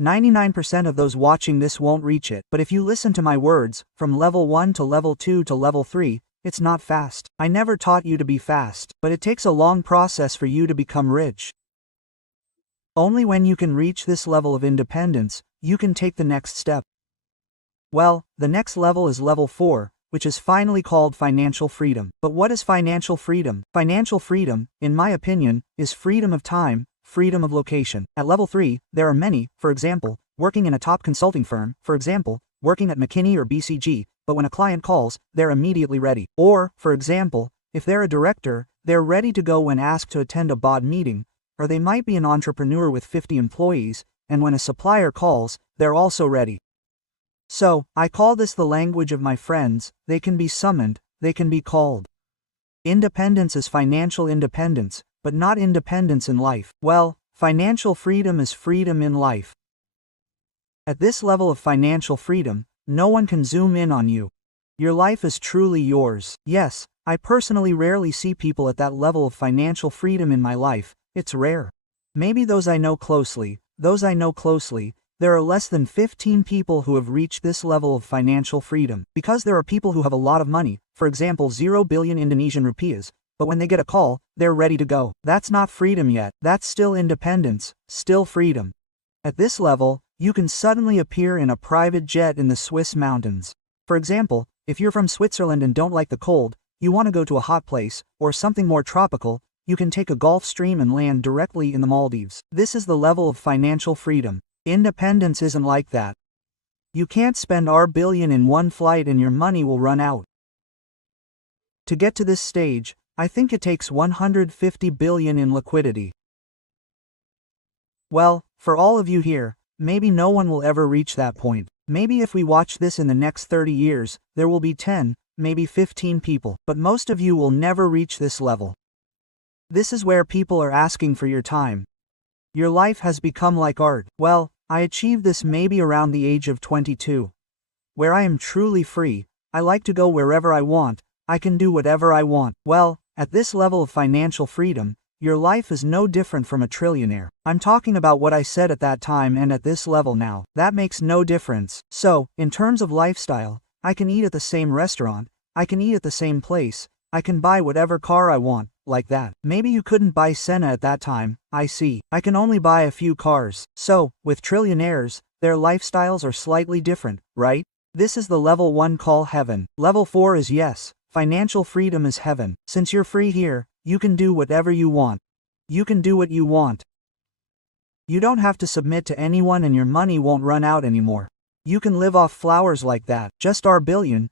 99% of those watching this won't reach it, but if you listen to my words, from level 1 to level 2 to level 3, it's not fast. I never taught you to be fast, but it takes a long process for you to become rich. Only when you can reach this level of independence, you can take the next step. Well, the next level is level 4, which is finally called financial freedom. But what is financial freedom? Financial freedom, in my opinion, is freedom of time, freedom of location. At level 3, there are many, for example, working in a top consulting firm, for example, working at McKinsey or BCG, but when a client calls, they're immediately ready. Or, for example, if they're a director, they're ready to go when asked to attend a board meeting, or they might be an entrepreneur with 50 employees, and when a supplier calls, they're also ready. So, I call this the language of my friends. They can be summoned, they can be called. Independence is financial independence, but not independence in life. Well, financial freedom is freedom in life. At this level of financial freedom, no one can zoom in on you. Your life is truly yours. Yes, I personally rarely see people at that level of financial freedom in my life. It's rare. Maybe those I know closely, there are less than 15 people who have reached this level of financial freedom. Because there are people who have a lot of money, for example 0 billion Indonesian rupiahs, but when they get a call, they're ready to go. That's not freedom yet. That's still independence, still freedom. At this level, you can suddenly appear in a private jet in the Swiss mountains. For example, if you're from Switzerland and don't like the cold, you want to go to a hot place, or something more tropical, you can take a Gulf Stream and land directly in the Maldives. This is the level of financial freedom. Independence isn't like that. You can't spend R billion in one flight and your money will run out. To get to this stage, I think it takes 150 billion in liquidity. Well, for all of you here, maybe no one will ever reach that point. Maybe if we watch this in the next 30 years, there will be 10, maybe 15 people, but most of you will never reach this level. This is where people are asking for your time. Your life has become like art. Well, I achieved this maybe around the age of 22. Where I am truly free, I like to go wherever I want, I can do whatever I want. Well, at this level of financial freedom, your life is no different from a trillionaire. I'm talking about what I said at that time and at this level now. That makes no difference. So, in terms of lifestyle, I can eat at the same restaurant, I can eat at the same place, I can buy whatever car I want, like that. Maybe you couldn't buy Senna at that time, I see. I can only buy a few cars. So, with trillionaires, their lifestyles are slightly different, right? This is the level 1 call heaven. Level 4 is yes, financial freedom is heaven. Since you're free here, you can do whatever you want. You can do what you want. You don't have to submit to anyone and your money won't run out anymore. You can live off flowers like that. Just R billion,